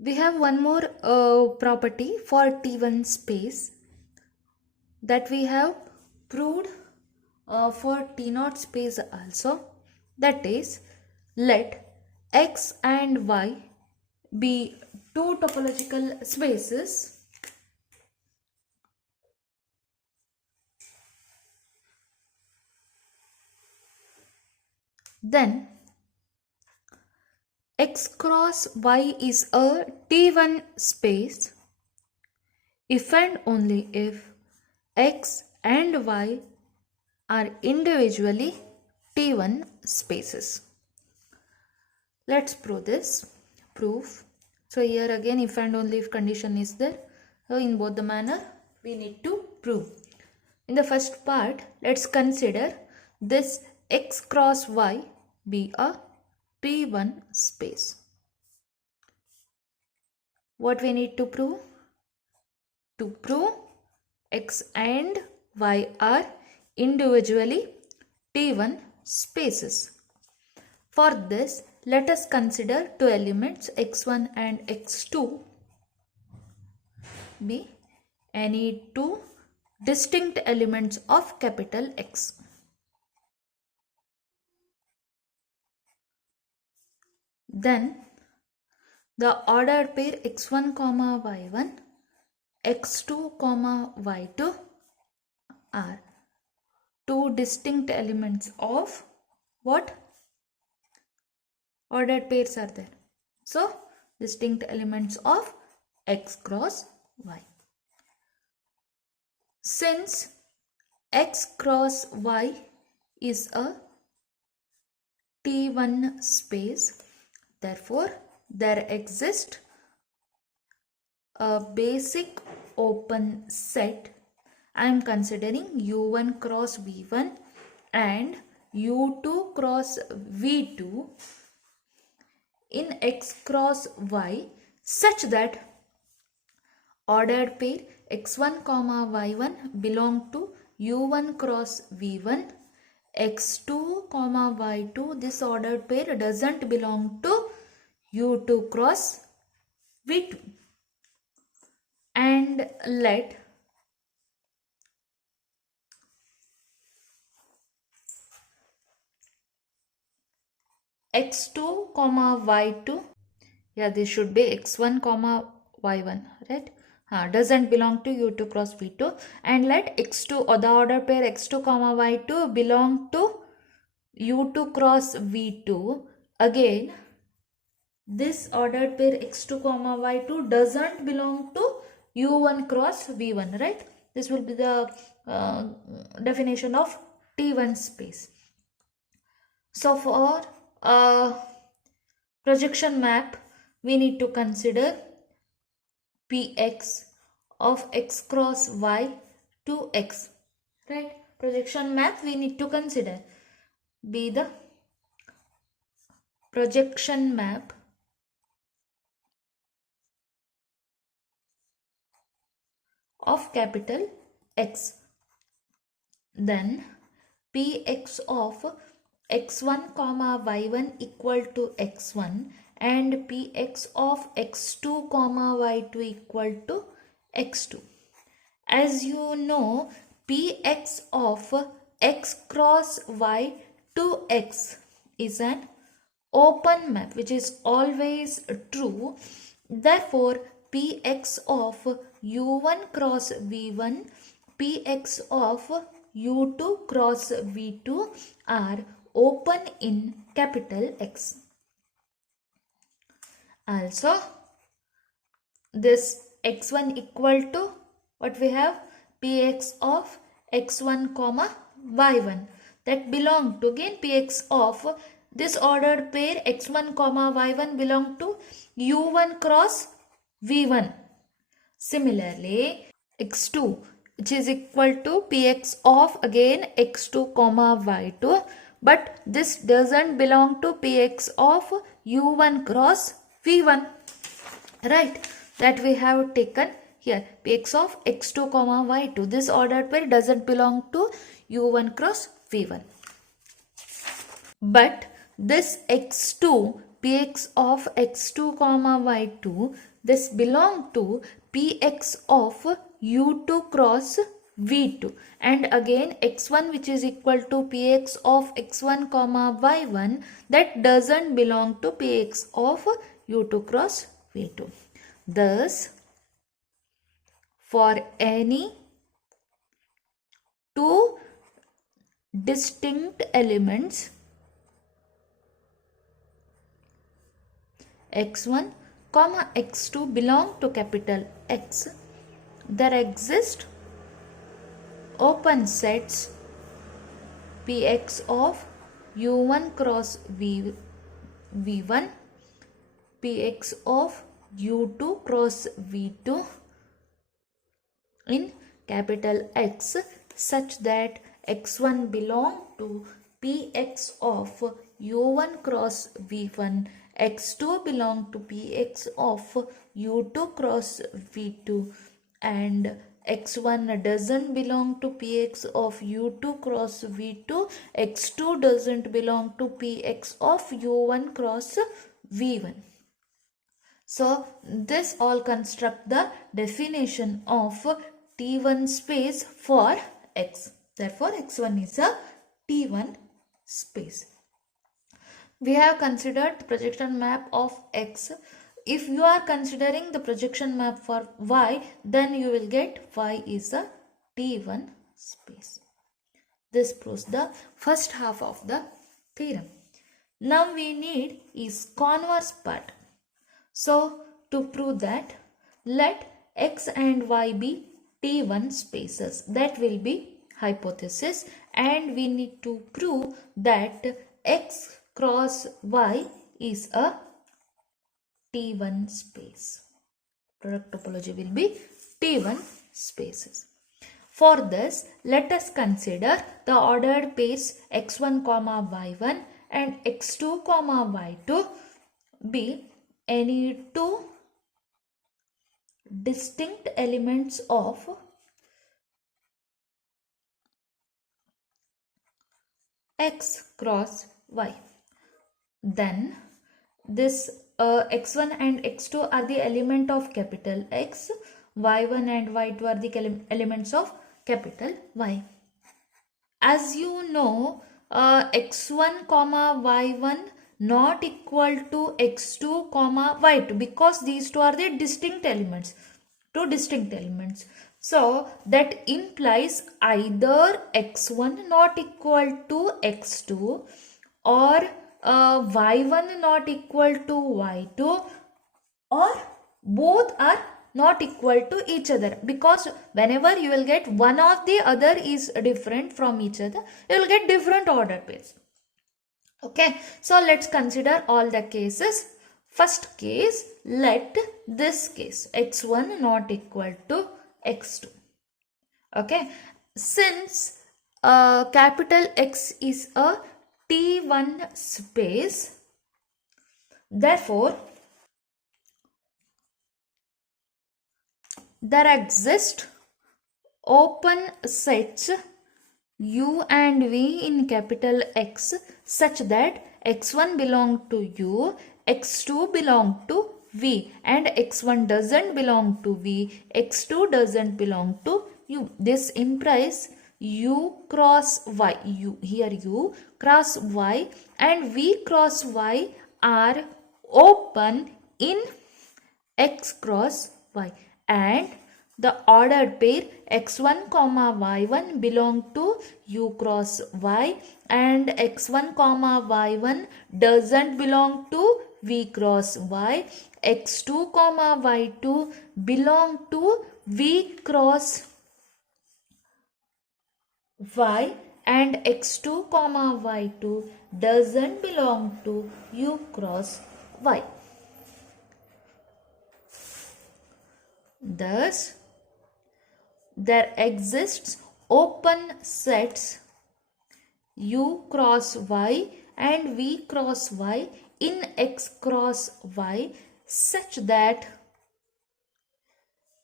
We have one more property for T1 space that we have proved for T0 space also. That is, let X and Y be two topological spaces then X cross Y is a T1 space if and only if X and Y are individually T1 spaces. Let's prove this. Proof. So here again if and only if condition is there. So in both the manner we need to prove. In the first part, let's consider this X cross Y be a T1 space. What we need to prove? To prove X and Y are individually T1 spaces. For this, let us consider two elements x1 and x2 be any two distinct elements of capital X. Then the ordered pair x1 comma y1 x2 comma y2 are two distinct elements of what? Ordered pairs are there. So distinct elements of X cross Y. Since X cross Y is a T1 space, therefore there exists a basic open set. I am considering U1 cross V1 and U2 cross V2 in X cross Y such that ordered pair x1 comma y1 belong to u1 cross v1, x2 comma y2 this ordered pair doesn't belong to u2 cross v2, and let x2 comma y2, yeah, this should be x1 comma y1, right? Doesn't belong to u2 cross v2, and let x2 or the order pair x2 comma y2 belong to u2 cross v2. Again, this ordered pair x2 comma y2 doesn't belong to u1 cross v1, right? This will be the definition of T1 space. So for projection map, we need to consider Px of x cross y to x, right? Projection map we need to consider be the projection map of capital X. Then Px of x1 comma y1 equal to x1 and Px of x2 comma y2 equal to x2. As you know, Px of x cross y to x is an open map which is always true. Therefore, Px of u1 cross v1, Px of u2 cross v2 are open in capital X. Also, this x1 equal to what we have? Px of x1 comma y1 that belong to again Px of this ordered pair x1 comma y1 belong to u1 cross v1. Similarly, x2 which is equal to Px of again x2 comma y2, but this doesn't belong to Px of u1 cross v1, right? That we have taken here. Px of x2 comma y2, this ordered pair doesn't belong to u1 cross v1, but this x2 px of x2 comma y2, this belong to px of u2 cross v2, and again x1 which is equal to px of x1 comma y1, that doesn't belong to px of u2 cross v2. Thus, for any two distinct elements x1 comma x2 belong to capital X, there exist open sets px of u1 cross v1, px of u2 cross v2 in capital X, such that x1 belong to px of u1 cross v1, x2 belong to px of u2 cross v2, and x1 doesn't belong to px of u2 cross v2, x2 doesn't belong to px of u1 cross v1. So this all construct the definition of T1 space for X. Therefore, X1 is a T1 space. We have considered the projection map of X. If you are considering the projection map for Y, then you will get Y is a T1 space. This proves the first half of the theorem. Now we need is converse part. So to prove that, let X and Y be T1 spaces. That will be hypothesis, and we need to prove that X cross Y is a T1 space. Product topology will be T1 spaces. For this, let us consider the ordered pairs x1 comma y1 and x2 comma y2 be any two distinct elements of X cross Y. Then this x1 and x2 are the element of capital X, y1 and y2 are the elements of capital Y. As you know, x1 comma y1 not equal to x2 comma y2, because these two are the distinct elements, two distinct elements. So that implies either x1 not equal to x2 or y1 not equal to y2, or both are not equal to each other, because whenever you will get one of the other is different from each other, you will get different order pairs. Okay, so let's consider all the cases. First case, let this case x1 not equal to x2. Okay, since capital X is a T1 space, therefore there exist open sets U and V in capital X such that x1 belong to U, x2 belong to V, and x1 doesn't belong to V, x2 doesn't belong to U. This implies U cross Y, here U cross Y and V cross Y are open in X cross Y, and the ordered pair x1 comma y1 belong to U cross Y, and x1 comma y1 doesn't belong to V cross Y, x2 comma y2 belong to V cross Y, and x2 comma y2 doesn't belong to U cross Y. Thus, there exists open sets U cross Y and V cross Y in X cross Y such that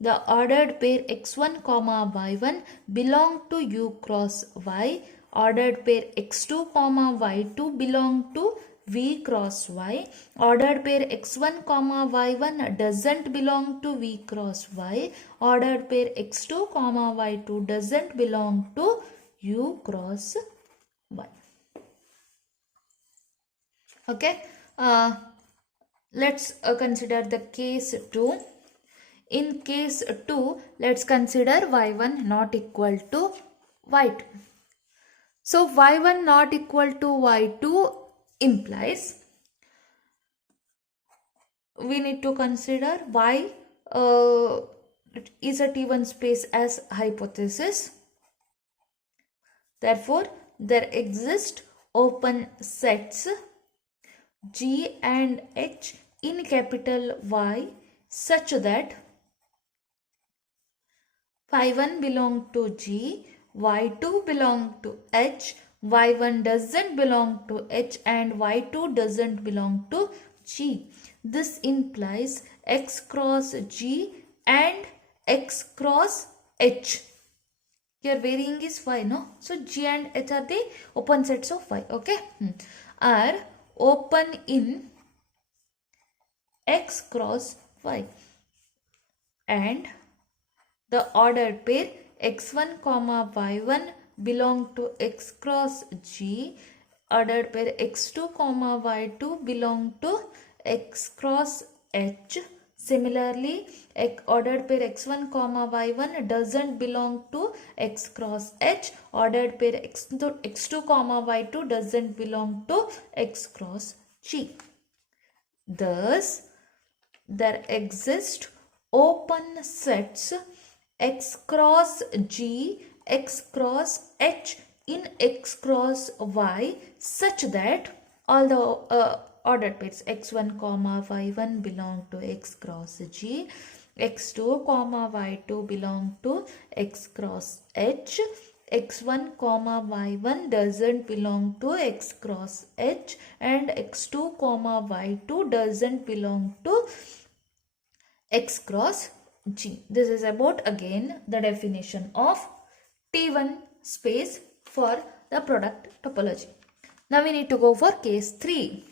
the ordered pair x1 comma y1 belong to U cross Y, ordered pair x2 comma y2 belong to V cross Y. Ordered pair x1 comma y1 doesn't belong to V cross Y. Ordered pair x2 comma y2 doesn't belong to U cross Y. Okay. Let's consider the case 2. In case 2, let's consider y1 not equal to y2. So y1 not equal to y2 implies we need to consider y is a T1 space as hypothesis. Therefore, there exist open sets G and H in capital Y such that y1 belong to G, y2 belong to H, y1 doesn't belong to H and y2 doesn't belong to G. This implies X cross G and X cross H. Here varying is Y, no? So G and H are the open sets of Y, okay? Are open in X cross Y. And the ordered pair x1 comma y1 belong to X cross G. Ordered pair x2 comma y2 belong to X cross H. Similarly, ordered pair x1 comma y1 doesn't belong to X cross H. Ordered pair x2 comma y2 doesn't belong to X cross G. Thus, there exist open sets X cross G, X cross H in X cross Y such that all the ordered pairs x1 comma y1 belong to X cross G, x2 comma y2 belong to X cross H, x1 comma y1 doesn't belong to X cross H and x2 comma y2 doesn't belong to X cross G. This is about again the definition of T1 space for the product topology. Now we need to go for case 3.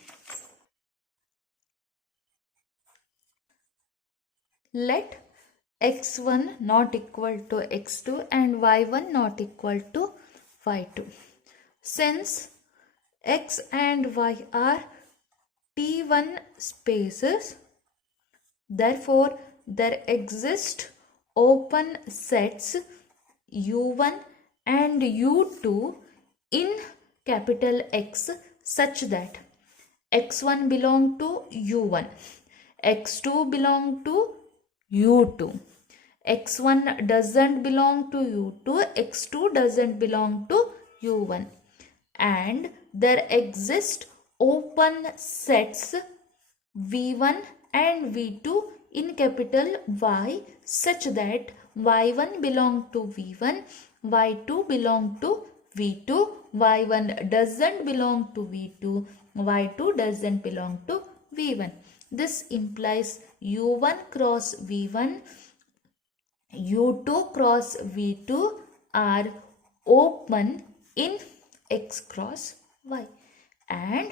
Let x1 not equal to x2 and y1 not equal to y2. Since x and y are T1 spaces, therefore there exist open sets u1 and u2 in capital X such that x1 belong to u1, x2 belong to u2, x1 doesn't belong to u2, x2 doesn't belong to u1, and there exist open sets v1 and v2 in capital Y such that y1 belong to v1, y2 belong to v2, y1 doesn't belong to v2, y2 doesn't belong to v1. This implies u1 cross v1, u2 cross v2 are open in X cross Y, and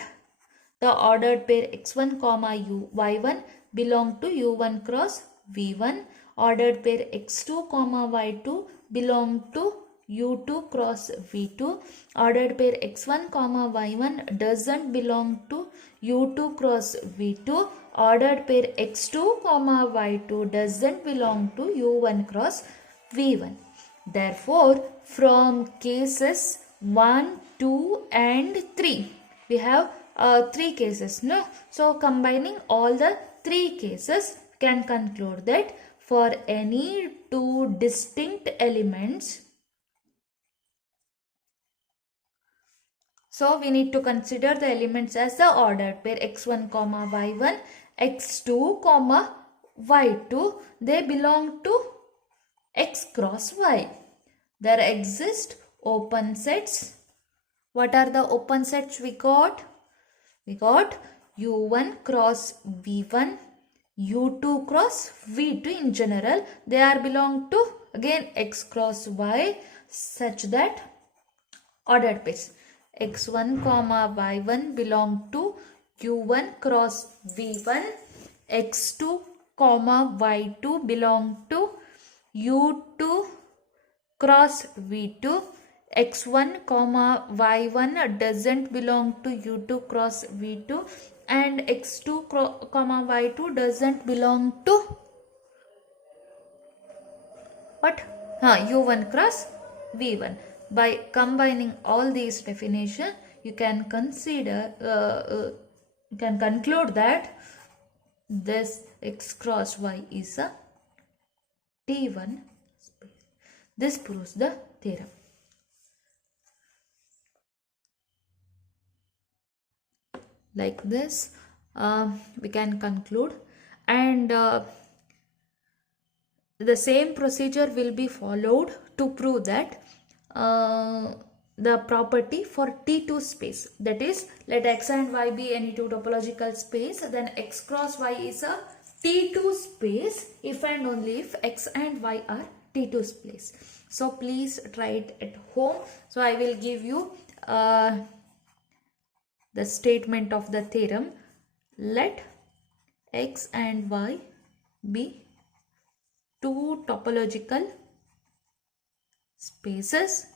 the ordered pair x1 comma y1 belong to u1 cross v1. Ordered pair x2 comma y2 belong to u2 cross v2. Ordered pair x1 comma y1 doesn't belong to u2 cross v2. Ordered pair x2 comma y2 doesn't belong to u1 cross v1. Therefore, from cases 1, 2 and 3, we have 3 cases, no? So combining all the 3 cases can conclude that for any 2 distinct elements, so we need to consider the elements as the ordered pair x1 comma y1, x2 comma y2, they belong to X cross Y. There exist open sets. What are the open sets we got? We got u1 cross v1, u2 cross v2 in general. They are belong to again X cross Y such that ordered pairs x1 comma y1 belong to u1 cross v1, x2 comma y2 belong to u2 cross v2, x1 comma y1 doesn't belong to u2 cross v2, and x2 comma y2 doesn't belong to what? u1 cross v1. By combining all these definitions, you can conclude that this x cross y is a T1 space. This proves the theorem. Like this, we can conclude, and the same procedure will be followed to prove that the property for T2 space, that is, let x and y be any two topological space, then x cross y is a T2 space if and only if x and y are T2 space. So please try it at home. So I will give you the statement of the theorem. Let x and y be two topological spaces,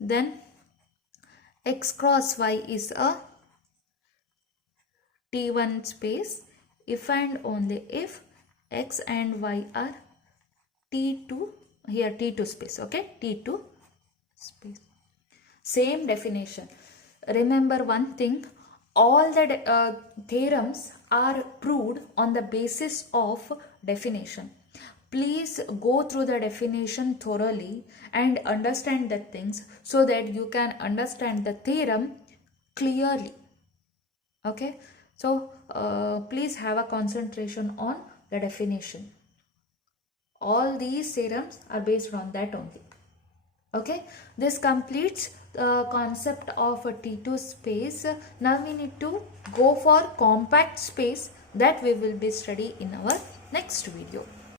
then x cross y is a T1 space if and only if x and y are T2, here T2 space, okay, T2 space. Same definition. Remember one thing, all the theorems are proved on the basis of definition. Please go through the definition thoroughly and understand the things so that you can understand the theorem clearly. Okay, so please have a concentration on the definition. All these theorems are based on that only. Okay, this completes the concept of a T2 space. Now we need to go for compact space, that we will be studying in our next video.